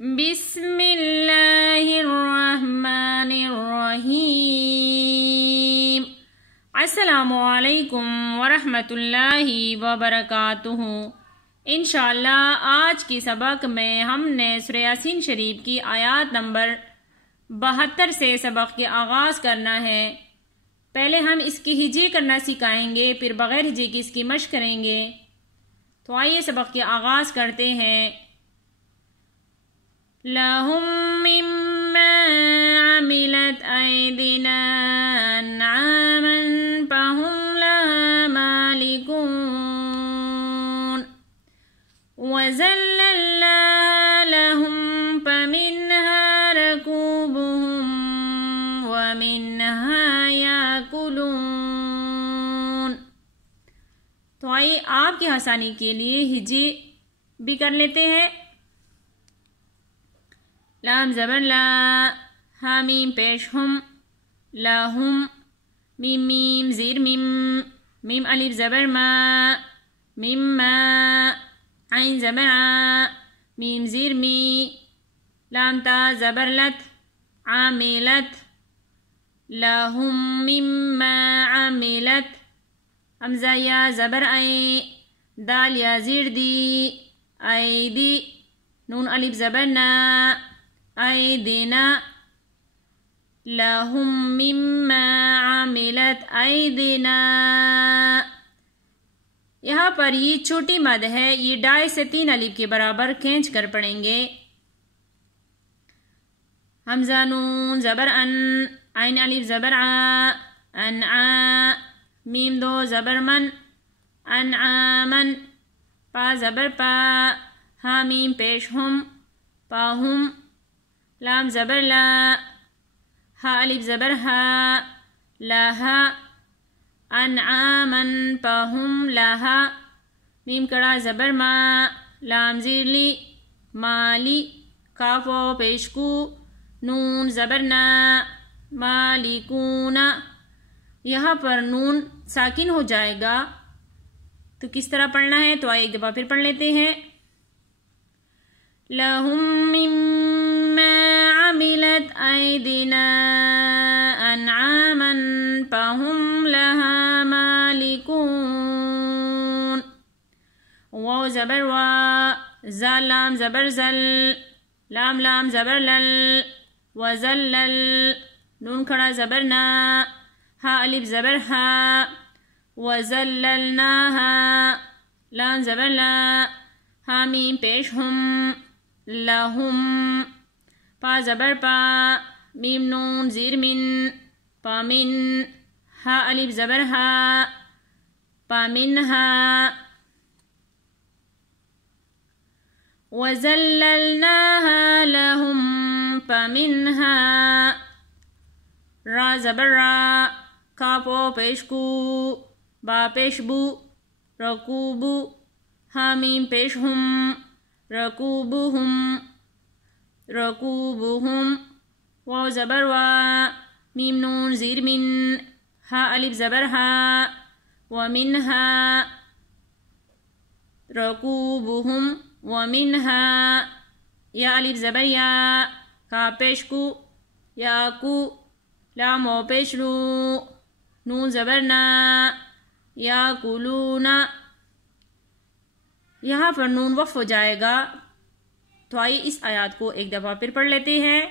بسم اللہ الرحمن الرحیم۔ السلام علیکم ورحمۃ اللہ وبرکاتہ۔ انشاءاللہ آج کی سبق میں ہم نے سورہ یاسین شریف کی آیات نمبر 72 سے سبق کے آغاز کرنا ہے۔ پہلے ہم اس کی ہجے کرنا سکھائیں گے، پھر بغیر ہجے کی اس کی مشق کریں گے۔ تو آئیے سبق کے آغاز کرتے ہیں۔ لَهُم مِّمَّا عَمِلَتْ أَيْدِينَا أَنْعَامًا فَهُمْ لَهَا مَالِكُونَ وَذَلَّلْنَاهَا لَهُمْ فَمِنْهَا رَكُوبُهُمْ وَمِنْهَا يَأْكُلُونَ۔ تو آئیے آپ کی آسانی کے لیے ہجے بھی کر لیتے ہیں۔ لام زبر لا، حامیم پیش ہم، لہم، میم میم زیر میم، میم الف زبر ما، میم ما، عین زبر آ، میم زیر می، لام تا زبر لت، عاملت، لہم مما عاملت، حمزہ یا زبر اے، دال یا زیر دی، ایدی، نون الف زبر نا، ایدینا، لہم مما عاملت ایدینا۔ یہاں پر یہ چھوٹی مد ہے، یہ 2.5 سے 3 الف کے برابر کھینچ کر پڑھیں گے۔ حمزہ نون زبر ان، عین الف زبر آ، انعا، میم 2 زبر من، انعامن، پا زبر پا، حامیم پیش ہم، پاہم، لام زبر لا، ہا الف زبر ہا، لہا، انعامن پاہم لہا، میم کڑا زبر ما، لام زیر لی، مالی، کاف و پیش کو، نون زبر نا، مالکونا۔ یہاں پر نون ساکن ہو جائے گا، تو کس طرح پڑھنا ہے؟ تو آئے ایک دفعہ پھر پڑھ لیتے ہیں۔ لَهُم مِّمَّا عَمِلَتْ أَيْدِينَا أَنْعَامًا فَهُمْ لَهَا مَالِكُونَ واو زبر وا، زال لام زبر زل، لام لام زبر لل، وزلل، نون کھڑا زبر نا، ہا الف زبر ہا، وزللناها، لام زبر لا، حامیم پیش ہم، لہم، پا زبر پا، میم نون زیر من، پا من، ہا الف زبر ہا، پا منہا، وزللناها لہم فمنہا، را زبر را، کاف و پیش کو، با پیش بو، رکوبو، حامیم پیش ہم، رکوبہم، رکوبہم، واو زبر وا، میم نون زیر من، ہا الف زبر ہا، ومنہا، رکوبہم، ومنہا، یا الف زبر یا، کا پیش کو، یا کو، لام و پیش رو، نون زبر نا، یا کلونا۔ یہاں پر نون وقف ہو جائے گا، تو آئیے اس آیات کو ایک دفعہ پھر پڑھ لیتے ہیں۔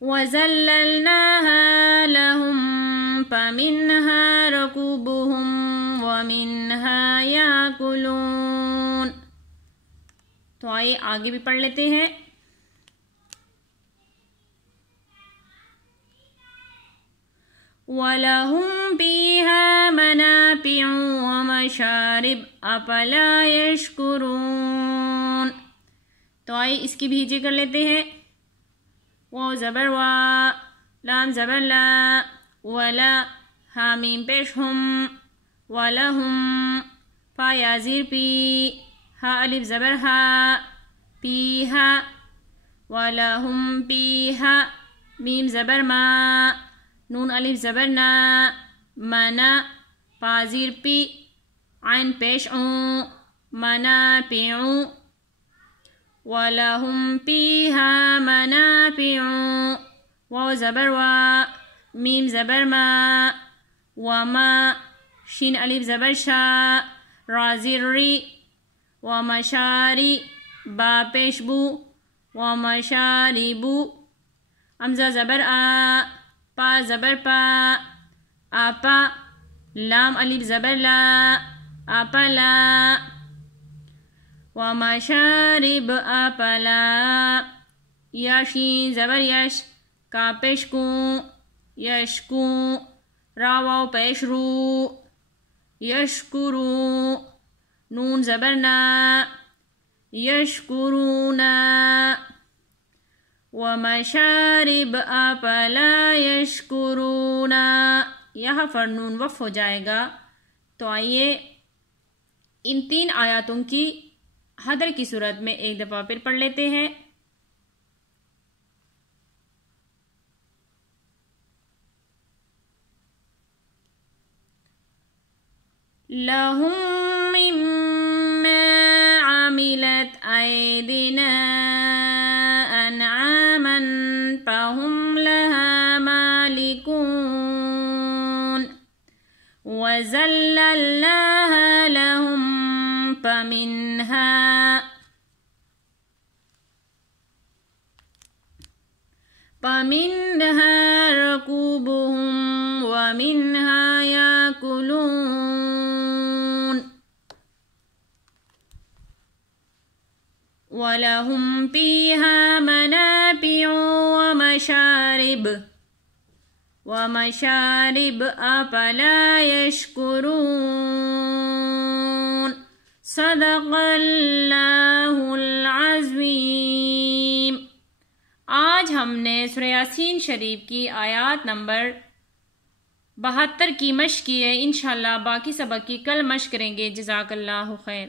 وَذَلَّلْنَاهَا لَهُمْ فَمِنْهَا رَكُوبُهُمْ وَمِنْهَا يَأْكُلُونَ۔ تو آئیے آگے بھی پڑھ لیتے ہیں۔ وَلَهُمْ فِيهَا مَنَافِعُ وَمَشَارِبُ أَفَلَا يَشْكُرُونَ۔ تو آئیے اس کی بھی ہجے کر لیتے ہیں۔ واو زبر وا، لام زبر لا، ولا، حامیم پیش ہم، ولہم، فا یا زیر پی، ہا الف زبر ہا، پیہا، ولہم پیہا، میم زبر ما، نون الف زبر نا، منا، پا زیر پی، عین پیش اون، منافع، وَلَهُمْ فِيهَا مَنَافِعُ واو زبر وا میم زبر ما وما شین الف زبر شا را زیر ری ومشاری با پیش بو ومشاربو حمزہ زبر آ پا زبر پا آپا لام الف زبر لا آپا لا ومشارب آپا لا یا شین زبر یش کا پیش کو یشکو را واو پیش رو یشکرو نون زبر نا یشکرونا ومشارب افلا یشکرونا یہاں پر نون وقف ہو جائے گا. تو آئیے ان 3 آیاتوں کی حدر کی صورت میں ایک دفعہ پھر پڑھ لیتے ہیں. لَهُم مِّمَّا عَمِلَتْ أَيْدِينَا أَنْعَامًا فَهُمْ لَهَا مَالِكُونَ وَذَلَّلْنَاهَا لَهُمْ فَمِنْهَا رَكُوبُهُمْ وَمِنْهَا يَأْكُلُونَ وَلَهُمْ فِيهَا مَنَافِعُ وَمَشَارِبُ أَفَلَا يَشْكُرُونَ. صدق اللہ العظیم. آج ہم نے سورہ یاسین شریف کی آیات نمبر 72 کی مشق کی ہے. انشاءاللہ باقی سبق کی کل مشق کریں گے. جزاک اللہ خیر.